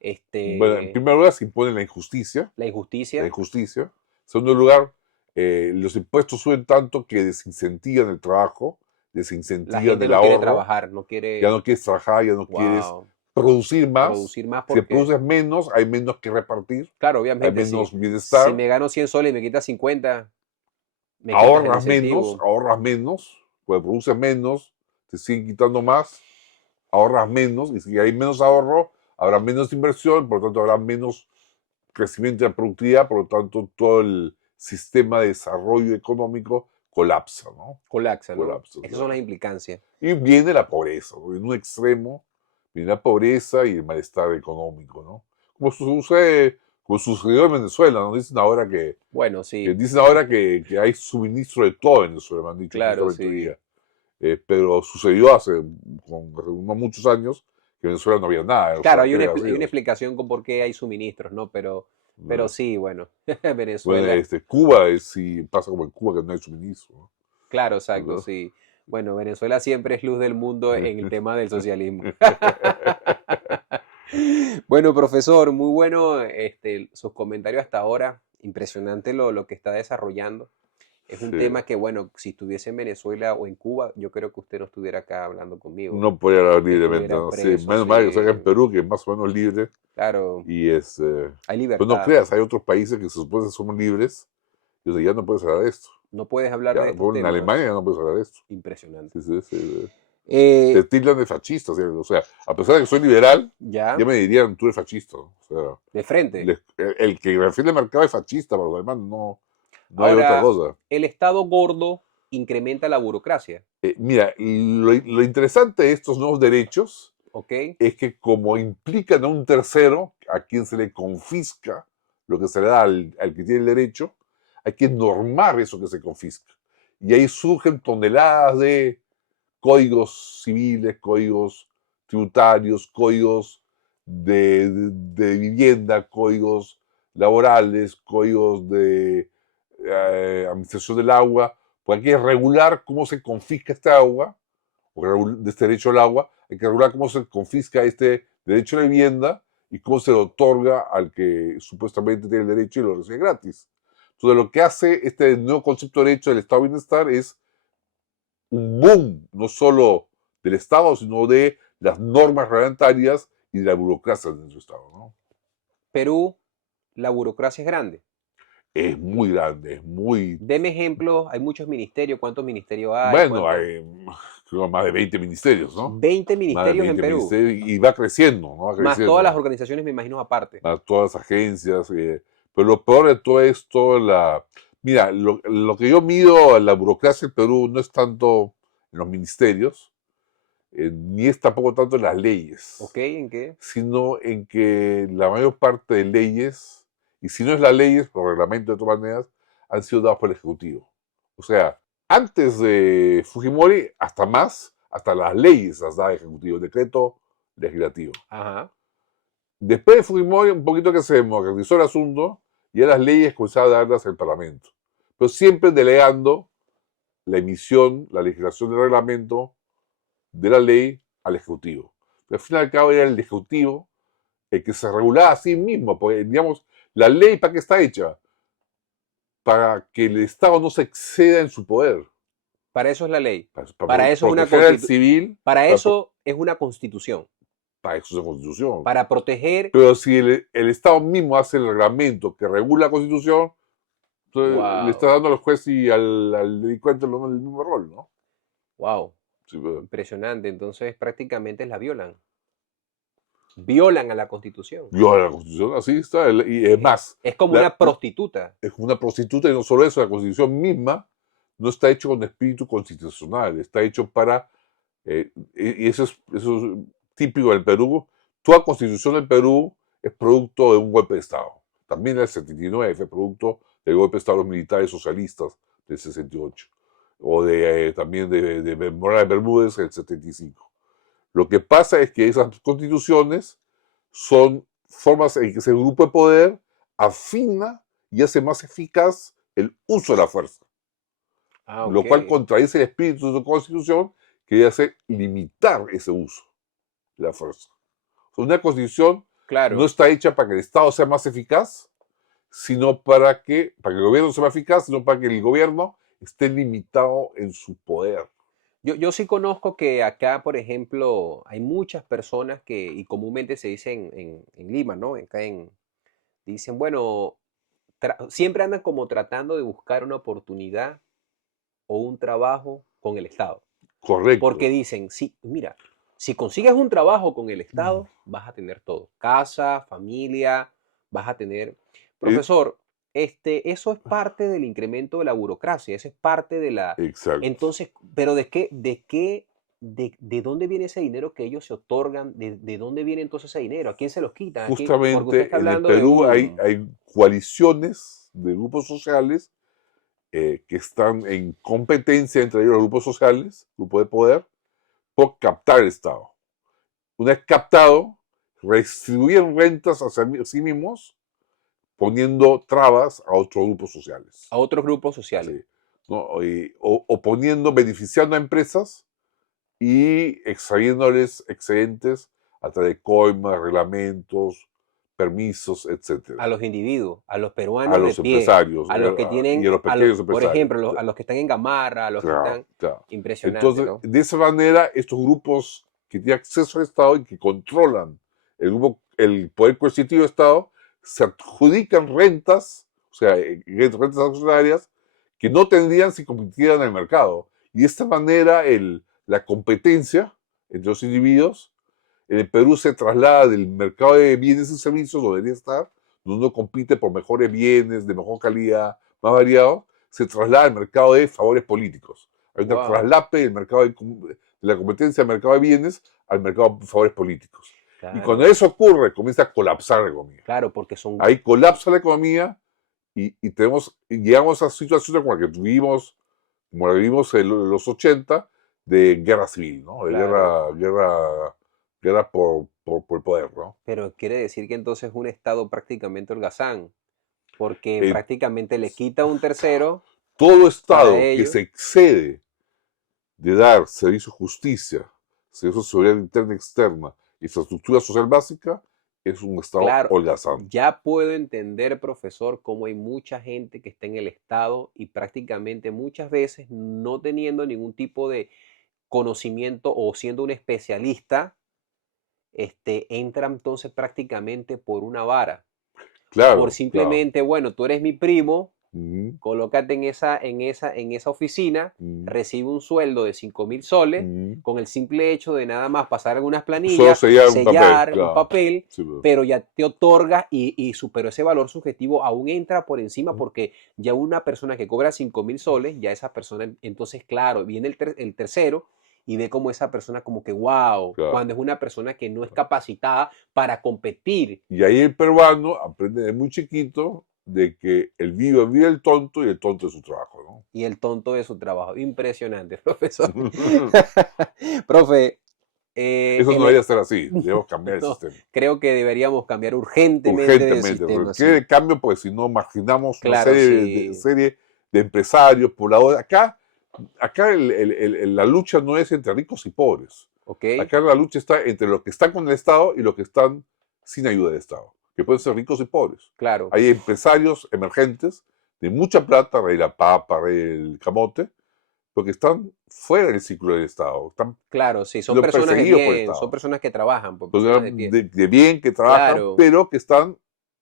Bueno, en este, primer lugar se impone la injusticia, la la injusticia. injusticia. En segundo lugar, los impuestos suben tanto que desincentivan el trabajo, La desincentivan gente el no quiere ahorro, trabajar, no ya quiere, no quieres trabajar, ya no quieres wow, producir más. producir más Si porque, produces menos, hay menos que repartir, claro, hay obviamente, menos si bienestar, me gano 100 soles y me quitas 50, me quitas el incentivo. ahorras menos, pues produces menos, te siguen quitando más, ahorras menos, y si hay menos ahorro, habrá menos inversión, por lo tanto habrá menos crecimiento de la productividad, por lo tanto todo el sistema de desarrollo económico colapsa, ¿no? Colapsa, ¿no? Colapsa. O Esas son sea, las implicancias. y viene la pobreza, ¿no? En un extremo viene la pobreza y el malestar económico, ¿no? Como sucedió en Venezuela, ¿no? Bueno, sí, Dicen ahora que hay suministro de todo en Venezuela, me han dicho claro, justamente hoy sí. día. Pero sucedió hace no muchos años que en Venezuela no había nada, o Claro, sea, ¿qué hubiera hay una sido? explicación con por qué hay suministros, ¿no? Pero Eh, sí, bueno, Bueno, Venezuela, Cuba si pasa como en Cuba que no hay suministro, claro, exacto, ¿no? sí. Bueno, Venezuela siempre es luz del mundo en el tema del socialismo. Bueno, profesor, muy bueno sus comentarios hasta ahora. Impresionante lo que está desarrollando. Es un Sí, tema que, bueno, si estuviese en Venezuela o en Cuba, yo creo que usted no estuviera acá hablando conmigo. no podía hablar Usted libremente, estuviera ¿no? Sí, preso, menos mal que estoy sí. en Perú, que es más o menos libre, Claro, y hay pues no libertad. creas, hay otros países que se supone que son libres, y ya no puedes hablar de esto. No puedes hablar Ya, de por estos ejemplo, en Alemania temas. ya no puedes hablar de esto. Impresionante. Sí, sí, sí. Te Eh, tildan de fascista, ¿sí? O sea, a pesar de que soy liberal, ya, ya me dirían, tú eres fascista, ¿no? O sea, de frente. el que defiende el mercado es fascista, para los demás no hay otra Ahora, cosa. el Estado gordo incrementa la burocracia, Mira, lo interesante de estos nuevos derechos ¿ok? es que como implican a un tercero, a quien se le confisca lo que se le da al que tiene el derecho, hay que normar eso que se confisca. Y ahí surgen toneladas de códigos civiles, códigos tributarios, códigos de vivienda, códigos laborales, códigos de administración del agua, pues hay que regular cómo se confisca esta agua, o de este derecho al agua, hay que regular cómo se confisca este derecho a la vivienda y cómo se le otorga al que supuestamente tiene el derecho y lo recibe gratis. Entonces, lo que hace este nuevo concepto de derecho del Estado de Bienestar es un boom, no solo del Estado, sino de las normas reglamentarias y de la burocracia de nuestro Estado, ¿no? Perú, la burocracia es grande. Es muy grande, es muy... Deme ejemplos, hay muchos ministerios, ¿cuántos ministerios hay? Bueno, hay creo, más de 20 ministerios, ¿no? 20 Más de ministerios en 20 Perú, ministerios y va creciendo, ¿no? Va más todas las creciendo. organizaciones, me imagino, aparte. A todas las agencias. Pero lo peor de todo esto, mira, lo que yo mido en la burocracia en Perú no es tanto en los ministerios, ni es tampoco tanto en las leyes, ¿Ok? ¿En qué? sino en que la mayor parte de leyes, y si no es las leyes, los reglamentos de todas maneras, han sido dados por el Ejecutivo. O sea, antes de Fujimori, hasta las leyes las daba el Ejecutivo, el decreto legislativo. Ajá. Después de Fujimori, un poquito que se democratizó el asunto, y a las leyes comenzaron a darlas el Parlamento. Pero siempre delegando la emisión, la legislación del reglamento de la ley al Ejecutivo. Pero al fin y al cabo era el Ejecutivo el que se regulaba a sí mismo, porque digamos, la ley ¿para qué está hecha? Para que el Estado no se exceda en su poder, Para eso es la ley. para Para eso es una proteger al civil, Para eso es una constitución. para eso es la Constitución. Para proteger. Pero si el Estado mismo hace el reglamento que regula la Constitución, entonces le está Wow. dando al juez y al delincuente el mismo rol, ¿no? Wow. Sí, pero Impresionante. Entonces prácticamente la violan. Violan a la constitución. viola la Constitución, así está. Y es más, Es como una prostituta. es una prostituta y no solo eso, la Constitución misma no está hecho con espíritu constitucional, está hecho para, y eso es típico del Perú, toda Constitución del Perú es producto de un golpe de Estado. También el 79 fue producto del golpe de Estado de los militares socialistas del 68, o también de Morales Bermúdez del 75. Lo que pasa es que esas constituciones son formas en que ese grupo de poder afina y hace más eficaz el uso de la fuerza, Ah, lo cual ok. contradice el espíritu de la Constitución que hace limitar ese uso de la fuerza. Una Constitución no Claro. está hecha para que el Estado sea más eficaz, sino para que el gobierno sea más eficaz, sino para que el gobierno esté limitado en su poder. Yo sí conozco que acá, por ejemplo, hay muchas personas que, y comúnmente se dice en Lima, ¿no? Dicen, bueno, siempre andan como tratando de buscar una oportunidad o un trabajo con el Estado. Porque Correcto. dicen, sí, mira, si consigues un trabajo con el Estado, vas a tener todo. Casa, familia, vas a tener... Eh, Profesor, eso es parte del incremento de la burocracia, eso es parte de la... Exacto. Entonces, pero de dónde viene ese dinero que ellos se otorgan? ¿De dónde viene entonces ese dinero? ¿A quién se los quitan? ¿A quién? Porque usted está Justamente en el hablando de Perú un... hay coaliciones de grupos sociales que están en competencia entre ellos los grupos sociales, grupo de poder, por captar el Estado. Una vez captado, redistribuyen rentas hacia sí mismos, poniendo trabas a otros grupos sociales. A otros grupos sociales. Sí, ¿no? O poniendo, beneficiando a empresas y extrayéndoles excedentes a través de coimas, reglamentos, permisos, etc. A los individuos, a los A peruanos de los pie, empresarios a los que y tienen, a los pequeños por empresarios. ejemplo, a los que están en Gamarra, a los que Claro, están... claro. Impresionante, Entonces, ¿no? de esa manera, estos grupos que tienen acceso al Estado y que controlan el poder coercitivo del Estado, se adjudican rentas, o sea, rentas accionarias, que no tendrían si compitieran en el mercado. Y de esta manera, la competencia entre los individuos en el Perú se traslada del mercado de bienes y servicios, donde debería estar, donde uno compite por mejores bienes, de mejor calidad, más variados, se traslada al mercado de favores políticos. Hay un Wow, traslape del mercado de la competencia del mercado de bienes al mercado de favores políticos. Y cuando claro, eso ocurre, comienza a colapsar la economía. claro, porque son... Ahí colapsa la economía y llegamos a situaciones como la que tuvimos, como la vivimos en los 80, de guerra civil, ¿no? De Claro, guerra por el poder, ¿no? Pero quiere decir que entonces es un Estado prácticamente holgazán, porque Eh, prácticamente le quita a un tercero Todo para Estado que ello. se excede de dar servicio de justicia, servicio de seguridad interna y externa, infraestructura social básica, es un Estado Claro, holgazán. ya puedo entender, profesor, cómo hay mucha gente que está en el Estado y prácticamente muchas veces no teniendo ningún tipo de conocimiento o siendo un especialista, entra entonces prácticamente por una vara, por Claro, claro. simplemente, bueno, tú eres mi primo, Mm, colócate en esa oficina, mm, recibe un sueldo de 5.000 soles, mm. con el simple hecho de nada más pasar algunas Solo planillas, sellar un papel, sellar un claro. papel, Sí, pero- pero ya te otorga pero ese valor subjetivo aún entra por encima porque ya una persona que cobra 5.000 soles, ya esa persona, entonces claro, viene el tercero y ve como esa persona como que wow, claro. cuando es una persona que no es capacitada para competir. Y ahí el peruano aprende de muy chiquito de que el vivo vive el tonto y el tonto es su trabajo, Y el tonto de su trabajo. Impresionante, profesor. ¿no? Profe, Eso no debería ser así, debemos cambiar el no, sistema. creo que deberíamos cambiar urgentemente de Urgentemente, sistema, porque sí. quiere cambio, porque si no marginamos una Claro, sí. serie de empresarios, pobladores. Acá la lucha no es entre ricos y pobres. ¿Ok? Acá la lucha está entre los que están con el Estado y los que están sin ayuda del Estado, que pueden ser ricos y pobres. Claro, Hay empresarios emergentes de mucha plata, rey la papa, rey el camote, porque están fuera del ciclo del Estado, están claro, sí. Son siendo personas de perseguidos por el bien, son Estado. personas que trabajan, pues, personas de Son pie. de bien que trabajan, Claro, pero que están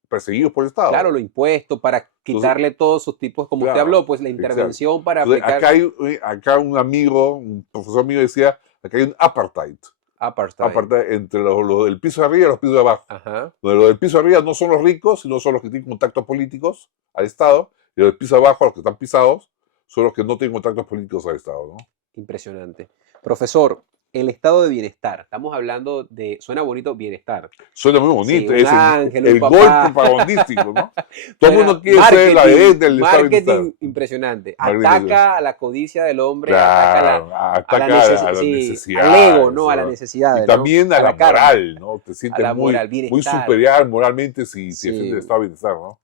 perseguidos por el claro, Estado. lo impuesto para Entonces, quitarle todos sus tipos, como usted claro, habló, pues la exacto. intervención para Entonces, aplicar acá un amigo, un profesor mío decía, acá hay un apartheid. apartheid. Apartheid entre los del piso de arriba y los pisos de abajo. Ajá, Donde los del piso de arriba no son los ricos, sino son los que tienen contactos políticos al Estado, y los del piso de abajo, los que están pisados, son los que no tienen contactos políticos al Estado, ¿no? impresionante. Profesor, el estado de bienestar. Estamos hablando de, suena bonito bienestar. Suena muy Sí, bonito, un es ángel, un el gol papá. propagandístico, ¿no? Todo el Suena mundo quiere ser la marketing, vedette del Estado de Bienestar. marketing impresionante. Marketing, Ataca a la codicia del hombre, ataca claro, a la ataca a necesidad, las sí, al ego, necesidades, ¿no? A las ¿no? Y necesidades, ¿no? también a A la la carne, moral, ¿no? Te a sientes la moral, muy bienestar. superior moralmente si defiendes el Sí, Estado de Bienestar, ¿no?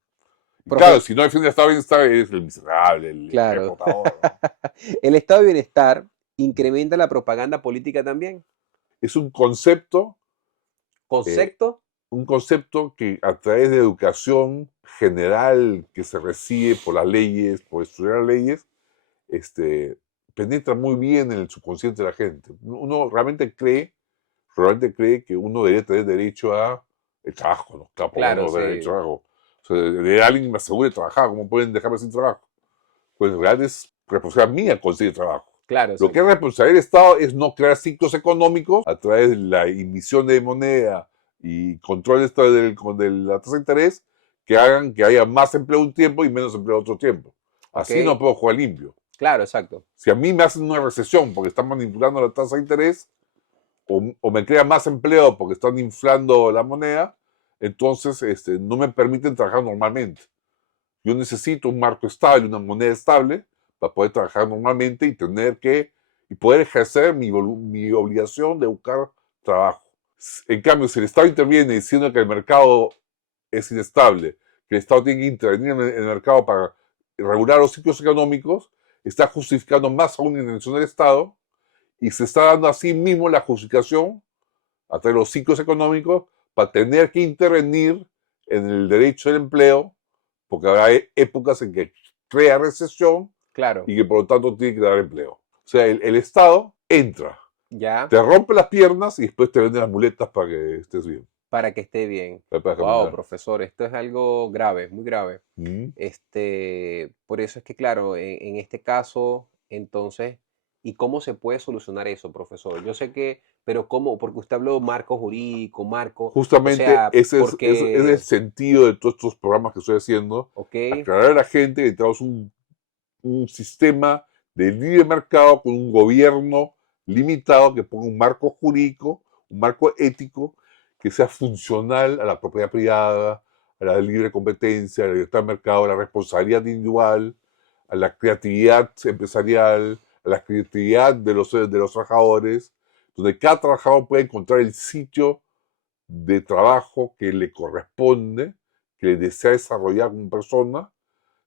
Y claro, profe, si no defiendes el Estado de Bienestar, eres el miserable, el claro. explotador, ¿no? El estado de bienestar incrementa la propaganda política también. Es eh, Concepto, un concepto que a través de educación general que se recibe por las leyes, por estudiar las leyes, penetra muy bien en el subconsciente de la gente. Uno realmente cree que uno debería tener derecho a el trabajo, ¿no? Claro, porque claro, uno debe tener sí, trabajo. O sea, de alguien me asegure trabajar, ¿cómo pueden dejarme sin trabajo? Pues en realidad es responsabilidad mía conseguir trabajo. claro, Lo que es exacto. responsabilidad del Estado es no crear ciclos económicos a través de la emisión de moneda y control de la tasa de interés que hagan que haya más empleo un tiempo y menos empleo otro tiempo. Ok, Así no puedo jugar limpio. claro, exacto. Si a mí me hacen una recesión porque están manipulando la tasa de interés o me crean más empleo porque están inflando la moneda, entonces no me permiten trabajar normalmente. Yo necesito un marco estable, una moneda estable, para poder trabajar normalmente y poder ejercer mi obligación de buscar trabajo. En cambio, si el Estado interviene diciendo que el mercado es inestable, que el Estado tiene que intervenir en el mercado para regular los ciclos económicos, está justificando más aún la intervención del Estado y se está dando a sí mismo la justificación a través de los ciclos económicos para tener que intervenir en el derecho del empleo, porque habrá épocas en que crea recesión Claro, y que por lo tanto tiene que dar empleo. O sea, el Estado entra, ya, te rompe las piernas y después te vende las muletas para que estés bien, para que esté bien. para que puedas Wow, caminar. profesor, esto es algo grave, muy grave. ¿Mm? Por eso es que, claro, en este caso, entonces, ¿y cómo se puede solucionar eso, profesor? Yo sé que, pero ¿cómo? Porque usted habló marco jurídico, marco, o Justamente sea, ese es el porque, sentido de todos estos programas que estoy haciendo, ok, aclarar a la gente que tenemos un sistema de libre mercado con un gobierno limitado que ponga un marco jurídico, un marco ético que sea funcional a la propiedad privada, a la libre competencia, a la libertad de mercado, a la responsabilidad individual, a la creatividad empresarial, a la creatividad de los trabajadores, donde cada trabajador puede encontrar el sitio de trabajo que le corresponde, que le desea desarrollar como persona,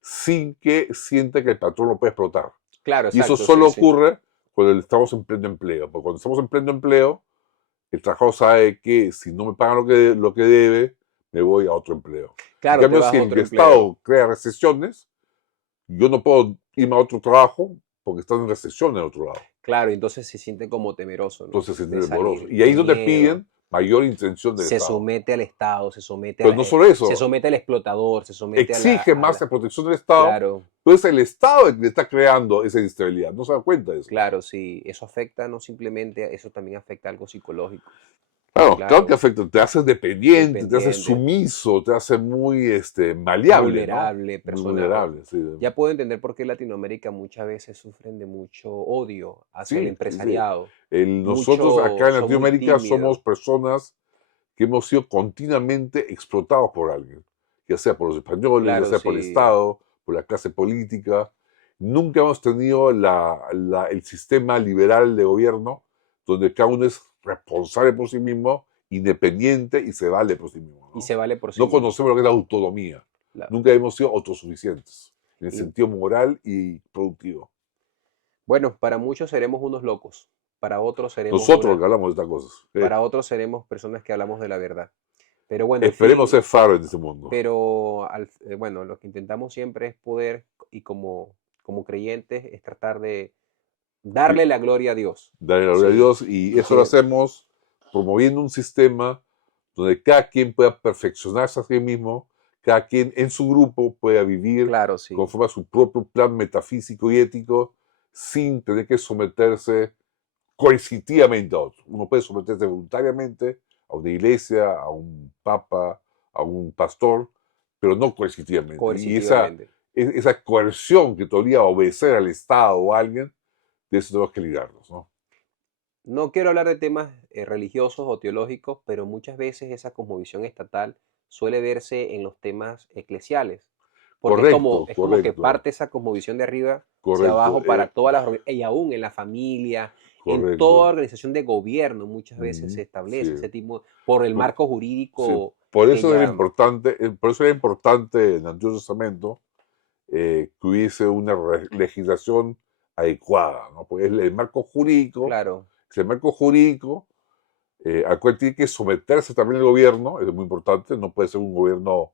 sin que sienta que el patrón lo puede explotar. Claro, Y eso exacto, solo sí, sí. ocurre cuando estamos en pleno empleo. Porque cuando estamos en pleno empleo, el trabajador sabe que si no me pagan lo que debe, me voy a otro empleo. En Claro, te cambio, vas si a el otro empleo. Estado crea recesiones, yo no puedo irme a otro trabajo porque están en recesión en el otro lado. Claro, entonces se siente como temeroso, ¿no? Entonces se De siente demoroso. salir, Y ahí es con donde miedo. piden mayor intención del Se Estado. somete al Estado, se somete Pero no solo se eso, somete al explotador, se somete exige más la protección del Estado, claro, entonces el Estado es el que está creando esa inestabilidad. No se da cuenta de eso. claro, sí. Eso afecta no simplemente, eso también afecta algo psicológico. Claro que Claro, afecta, te haces dependiente, te haces dependiente, sumiso, te hace muy maleable, ¿no? vulnerable, Muy persona. vulnerable, sí. Ya puedo entender por qué Latinoamérica muchas veces sufren de mucho odio hacia el Sí, sí, sí. empresariado. Nosotros acá en Son muy Latinoamérica somos tímidos. personas que hemos sido continuamente explotados por alguien, ya sea por los españoles, ya Claro, sea por el sí. Estado, por la clase política. Nunca hemos tenido el sistema liberal de gobierno donde cada uno es responsable por sí mismo, independiente y se vale por sí mismo, Y ¿no? se vale por sí No mismo. conocemos lo que es la autonomía. La- Nunca hemos sido autosuficientes en el y sentido moral y productivo. bueno, para muchos seremos unos locos, para otros seremos Nosotros lo una, que hablamos de estas cosas. para otros seremos personas que hablamos de la verdad. Pero bueno, en Esperemos fin, ser faro en este mundo. pero bueno, lo que intentamos siempre es poder, y como creyentes, es tratar de Y darle la gloria a Dios. darle la gloria a Sí, Dios. Y eso lo porque, hacemos promoviendo un sistema donde cada quien pueda perfeccionarse a sí mismo, cada quien en su grupo pueda vivir claro, sí, conforme a su propio plan metafísico y ético, sin tener que someterse coercitivamente a otro. Uno puede someterse voluntariamente a una iglesia, a un papa, a un pastor, pero no coercitivamente. Y coercitivamente. esa coerción que te obliga a obedecer al Estado o a alguien, de eso tenemos que librarnos, ¿no? No quiero hablar de temas religiosos o teológicos, pero muchas veces esa cosmovisión estatal suele verse en los temas eclesiales, porque Correcto, es como que correcto, parte esa cosmovisión de arriba hacia correcto, abajo para todas y aún en la familia, en toda correcto. organización de gobierno muchas veces se establece Sí. ese tipo por el Por, marco sí. jurídico Por que eso era ya, importante, por eso era importante en el Antiguo Testamento que hubiese una legislación adecuada, ¿no? Porque claro, es el marco jurídico al cual tiene que someterse también el gobierno, es muy importante, no puede ser un gobierno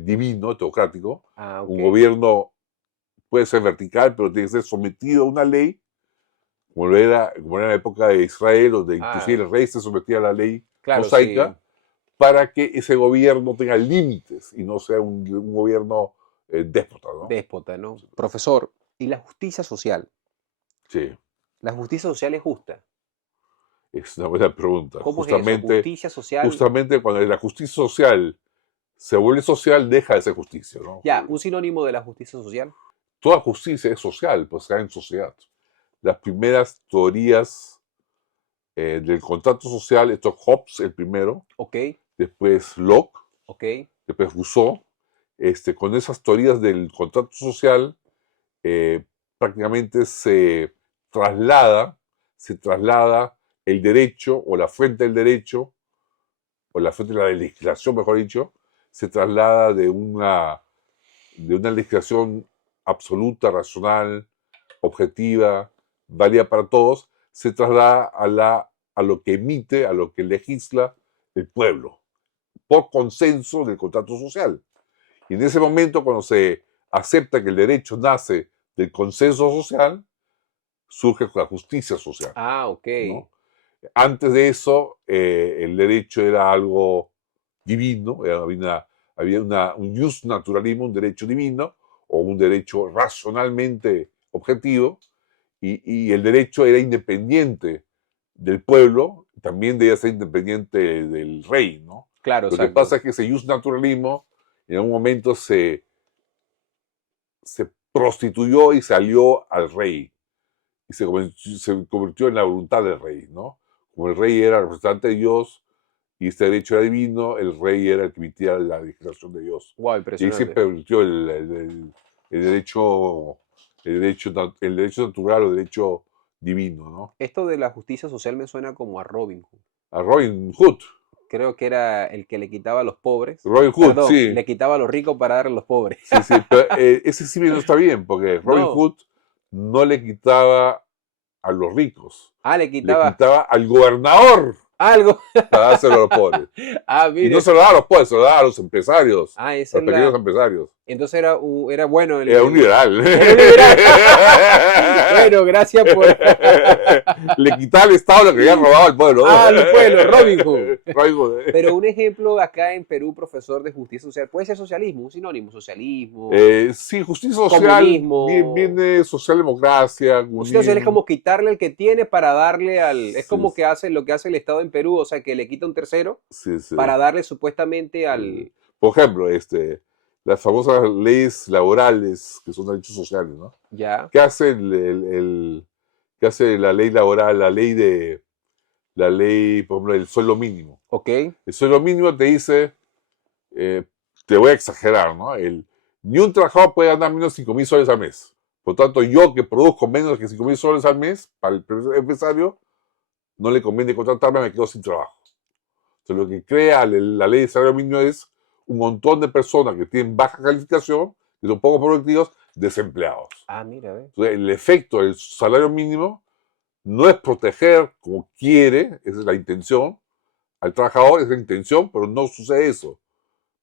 divino, teocrático, ah, ok, un gobierno puede ser vertical, pero tiene que ser sometido a una ley, como era en la época de Israel, donde ah, inclusive el rey se sometía a la ley claro, sí, mosaica, para que ese gobierno tenga límites y no sea un gobierno déspota, ¿no? déspota, ¿no? Profesor, ¿y la justicia social? Sí, ¿La justicia social es justa? es una buena pregunta. ¿Cómo es eso? Justicia social. Justamente cuando la justicia social se vuelve social, deja de ser justicia, ¿no? Ya, un sinónimo de la justicia social. Toda justicia es social, pues está en sociedad. Las primeras teorías del contrato social, esto es Hobbes el primero, Ok, después Locke, ok, después Rousseau, con esas teorías del contrato social, eh, prácticamente traslada el derecho o la fuente del derecho, o la fuente de la legislación, mejor dicho, se traslada de una legislación absoluta, racional, objetiva, válida para todos, se traslada a lo que emite, a lo que legisla el pueblo, por consenso del contrato social. Y en ese momento, cuando se acepta que el derecho nace del consenso social, surge la justicia social, ah, ok, ¿no? Antes de eso, el derecho era algo divino, había un jus naturalismo, un derecho divino, o un derecho racionalmente objetivo, y el derecho era independiente del pueblo, también debía ser independiente del rey, ¿no? claro, Lo que pasa exacto. es que ese jus naturalismo en algún momento se prostituyó y salió al rey, y se convirtió en la voluntad del rey, ¿no? Como el rey era el representante de Dios y este derecho era divino, el rey era el que emitía la legislación de Dios. Wow, Y ahí se impresionante. pervirtió el derecho, el derecho natural o derecho divino, ¿no? Esto de la justicia social me suena como a Robin Hood. A Robin Hood. Creo que era el que le quitaba a los pobres. Robin Hood, Perdón, sí. le quitaba a los ricos para darle a los pobres. Sí, sí, pero ese sí no está bien, porque Robin No. Hood no le quitaba a los ricos, Le le quitaba quitaba al gobernador algo. para dárselo a los pobres. Y Mire. no se lo daba a los pobres, se lo daba a los empresarios, a Esa los es pequeños empresarios. Entonces era bueno. Era un liberal. Era un liberal. Bueno, gracias por... Le quitaba al Estado lo que había robado al pueblo. Al pueblo, Robin Hood. Robin Hood. Pero un ejemplo acá en Perú, profesor de justicia social, puede ser socialismo, un sinónimo, socialismo. Sí, justicia social, Comunismo. viene socialdemocracia. Justicia social es como quitarle el que tiene para darle al... Es Sí, como que hace lo que hace el Estado en Perú, o sea, que le quita un tercero sí, sí. para darle supuestamente al... Por ejemplo, las famosas leyes laborales, que son derechos sociales, ¿no? Ya, ¿Qué hace qué hace la ley laboral, la ley, por ejemplo, del sueldo mínimo? ok, El sueldo mínimo te dice, te voy a exagerar, ¿no? Ni un trabajador puede ganar menos de 5.000 soles al mes. Por tanto, yo que produzco menos que 5.000 soles al mes, para el empresario, no le conviene contratarme, me quedo sin trabajo. Entonces, lo que crea la ley de salario mínimo es un montón de personas que tienen baja calificación, que son poco productivos, desempleados. mira, ve. Entonces, el efecto del salario mínimo no es proteger como quiere, esa es la intención, al trabajador, es la intención, pero no sucede eso.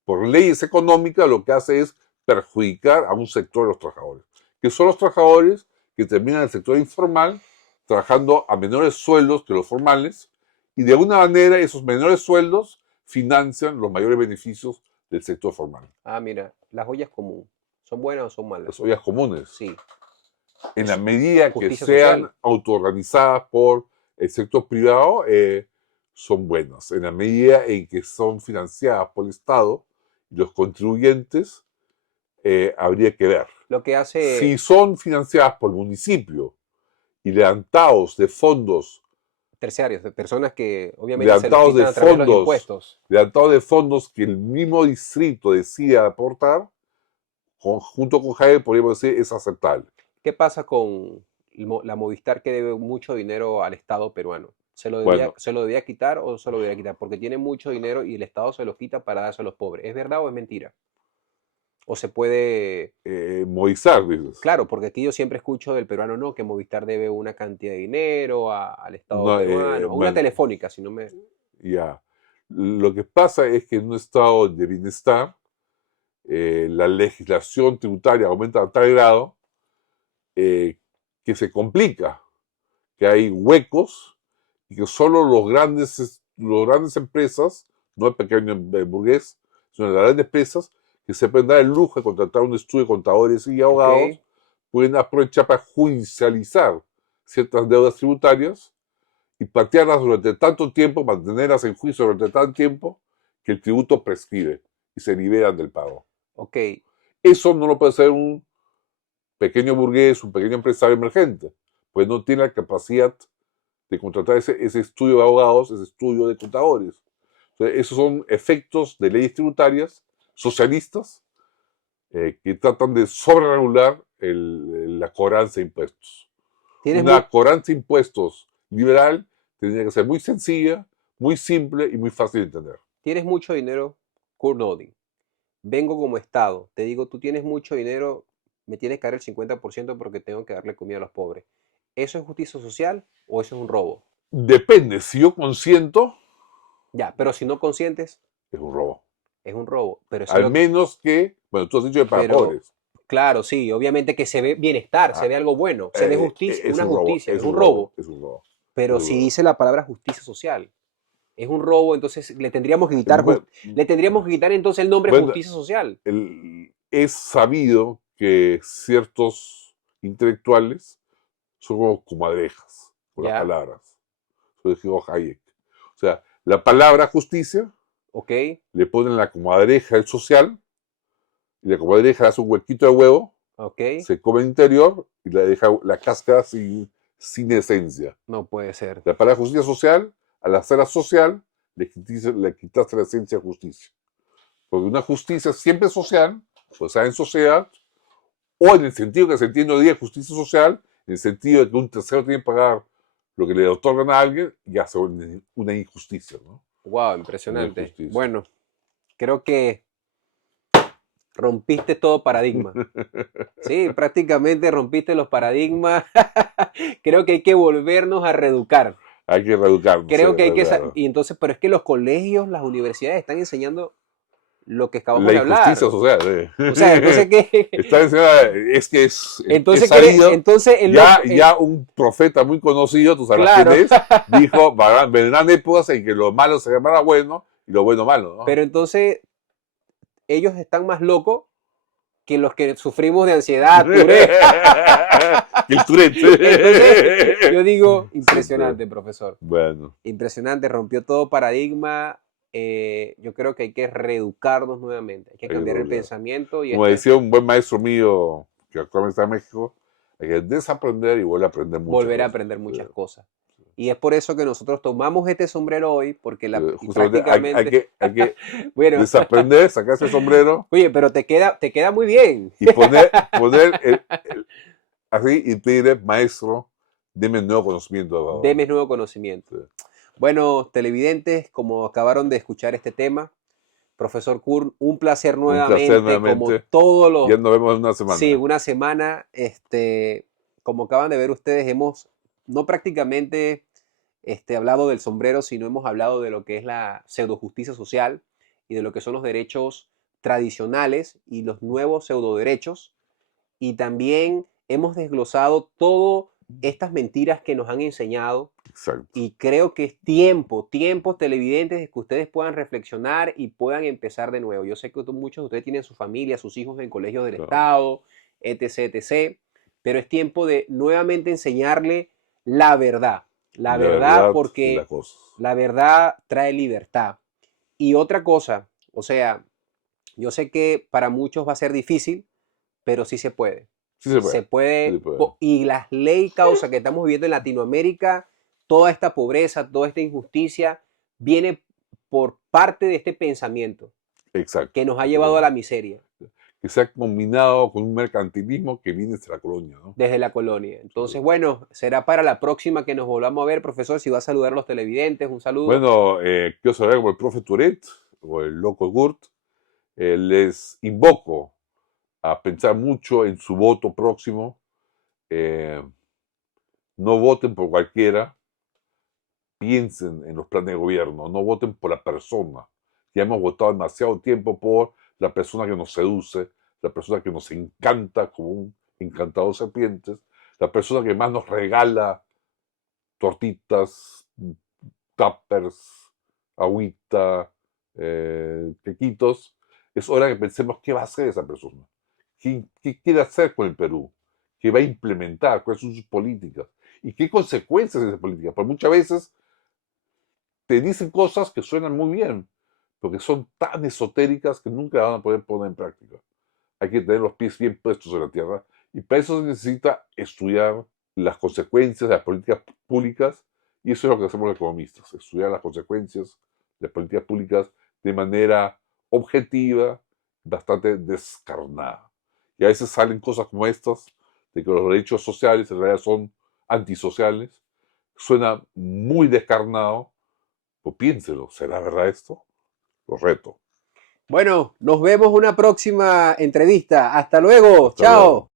Por leyes económicas lo que hace es perjudicar a un sector de los trabajadores, que son los trabajadores que terminan en el sector informal trabajando a menores sueldos que los formales, y de alguna manera esos menores sueldos financian los mayores beneficios del sector formal. Mira, las ollas comunes, ¿son buenas o son malas? Las ollas comunes. Sí. En la medida que Justicia sean social. autoorganizadas por el sector privado, son buenas. En la medida en que son financiadas por el Estado y los contribuyentes, habría que ver. Lo que hace... Si son financiadas por el municipio y levantados de fondos, terciarios, de personas que obviamente se los levantados quitan de a través de los fondos, impuestos. levantados de fondos que el mismo distrito decida aportar, junto con Jaime, podríamos decir, es aceptable. ¿Qué pasa con la Movistar que debe mucho dinero al Estado peruano? ¿Se lo debía quitar o se lo debería quitar? Porque tiene mucho dinero y el Estado se los quita para darse a los pobres. ¿Es verdad o es mentira? ¿O se puede...? Movistar, dices. Claro, porque aquí yo siempre escucho del peruano, no, que Movistar debe una cantidad de dinero al Estado No, peruano, o una telefónica, si no me... Ya. Lo que pasa es que en un estado de bienestar, la legislación tributaria aumenta a tal grado que se complica, que hay huecos y que solo los grandes empresas, no el pequeño burgués, sino las grandes empresas que se pueden dar el lujo de contratar un estudio de contadores y abogados, pueden aprovechar para judicializar ciertas deudas tributarias y patearlas durante tanto tiempo, mantenerlas en juicio durante tanto tiempo, que el tributo prescribe y se liberan del pago. Ok. Eso no lo puede hacer un pequeño burgués, un pequeño empresario emergente, pues no tiene la capacidad de contratar ese estudio de abogados, ese estudio de contadores. Entonces, esos son efectos de leyes tributarias socialistas que tratan de sobreregular la cobranza de impuestos. Una cobranza de impuestos liberal tendría que ser muy sencilla, muy simple y muy fácil de entender. Tienes mucho dinero, Kurt Noding. Vengo como Estado. Te digo, tú tienes mucho dinero, me tienes que dar el 50% porque tengo que darle comida a los pobres. ¿Eso es justicia social o eso es un robo? Depende. Si yo consiento... Ya, pero si no consientes... Es un robo. Es un robo. Pero si Al menos que... Bueno, tú has dicho que para pobres. Claro, sí. Obviamente que se ve bienestar, se ve algo bueno, se ve justicia, una justicia, es un robo. Es un robo. Pero si dice la palabra justicia social, es un robo, entonces le tendríamos que quitar, entonces el nombre justicia social. Es sabido que ciertos intelectuales son como comadrejas con las palabras. Eso dijo Hayek. O sea, la palabra justicia le ponen la comadreja el social y la comadreja le hace un huequito de huevo, se come el interior y la deja la cáscara sin esencia. No puede ser. La palabra justicia social, al hacerla social, le quitaste la esencia de justicia. Porque una justicia siempre social, pues sea en sociedad, o en el sentido que se entiende hoy día justicia social, en el sentido de que un tercero tiene que pagar lo que le otorgan a alguien, ya hace una injusticia, ¿no? Wow, de impresionante. justicia. Bueno, creo que rompiste todo paradigma. Sí, prácticamente rompiste los paradigmas. Creo que hay que volvernos a reeducar. Hay que reeducarnos, sí, Creo que hay que... verdad. Y entonces, pero es que los colegios, las universidades están enseñando lo que acabamos La de injusticia hablar. social. O sea, entonces, ¿qué? Está enseñada, es que es Entonces, sabido, entonces el loco... ya un profeta muy conocido, tú sabes quién claro. es, dijo, vendrán épocas en que lo malo se llamará bueno y lo bueno malo, ¿no? Pero entonces ellos están más locos que los que sufrimos de ansiedad, Tourette. El Tourette. Entonces, yo digo, Sí, pues. impresionante, profesor. Bueno, Impresionante, rompió todo paradigma. Yo creo que hay que reeducarnos nuevamente, hay que hay que cambiar el reeducar. pensamiento y Como esto es decía un buen maestro mío que actualmente está en México, hay que desaprender y volver a aprender muchas volver a cosas. aprender Sí. muchas cosas. Y es por eso que nosotros tomamos este sombrero hoy, porque y Justamente prácticamente, hay que bueno, desaprender, sacarse el sombrero oye, pero te queda muy bien. y poner así y pedirle, maestro, deme nuevo conocimiento ahora. Deme nuevo conocimiento. Sí. Bueno, televidentes, como acabaron de escuchar este tema, profesor Kurn, un placer Un placer nuevamente, como nuevamente. todos los... Ya nos vemos en una semana. Sí, una semana, como acaban de ver ustedes, hemos no prácticamente hablado del sombrero, sino hemos hablado de lo que es la pseudojusticia social y de lo que son los derechos tradicionales y los nuevos pseudoderechos. Y también hemos desglosado todas estas mentiras que nos han enseñado. Exacto. Y creo que es tiempo televidentes, de que ustedes puedan reflexionar y puedan empezar de nuevo. Yo sé que muchos de ustedes tienen su familia, sus hijos en colegios del Claro. Estado, etc, etc. Pero es tiempo de nuevamente enseñarle la verdad. La verdad, porque la cosa. la verdad trae libertad. Y otra cosa, o sea, yo sé que para muchos va a ser difícil, pero sí se puede. Sí se puede. Se puede. Sí se puede. Y las leyes causa que estamos viviendo en Latinoamérica, toda esta pobreza, toda esta injusticia, viene por parte de este pensamiento Exacto. que nos ha llevado a la miseria. Que se ha combinado con un mercantilismo que viene desde la colonia, ¿no? Desde la colonia. Entonces, bueno, será para la próxima que nos volvamos a ver, profesor, si va a saludar a los televidentes, un saludo. Bueno, quiero saber como el profe Tourette o el loco Gurt, les invoco a pensar mucho en su voto próximo. No voten por cualquiera, piensen en los planes de gobierno, no voten por la persona. Ya hemos votado demasiado tiempo por la persona que nos seduce, la persona que nos encanta como un encantador de serpientes, la persona que más nos regala tortitas, tuppers, agüita, quequitos. Es hora que pensemos qué va a hacer esa persona, qué quiere hacer con el Perú, qué va a implementar, cuáles son sus políticas y qué consecuencias de esas políticas. Porque muchas veces te dicen cosas que suenan muy bien, porque son tan esotéricas que nunca van a poder poner en práctica. Hay que tener los pies bien puestos en la tierra y para eso se necesita estudiar las consecuencias de las políticas públicas y eso es lo que hacemos los economistas, estudiar las consecuencias de las políticas públicas de manera objetiva, bastante descarnada. Y a veces salen cosas como estas, de que los derechos sociales en realidad son antisociales. Suena muy descarnado, pues piénselo, ¿será verdad esto? Lo reto. Bueno, nos vemos en una próxima entrevista. Hasta luego. Hasta Chao. luego.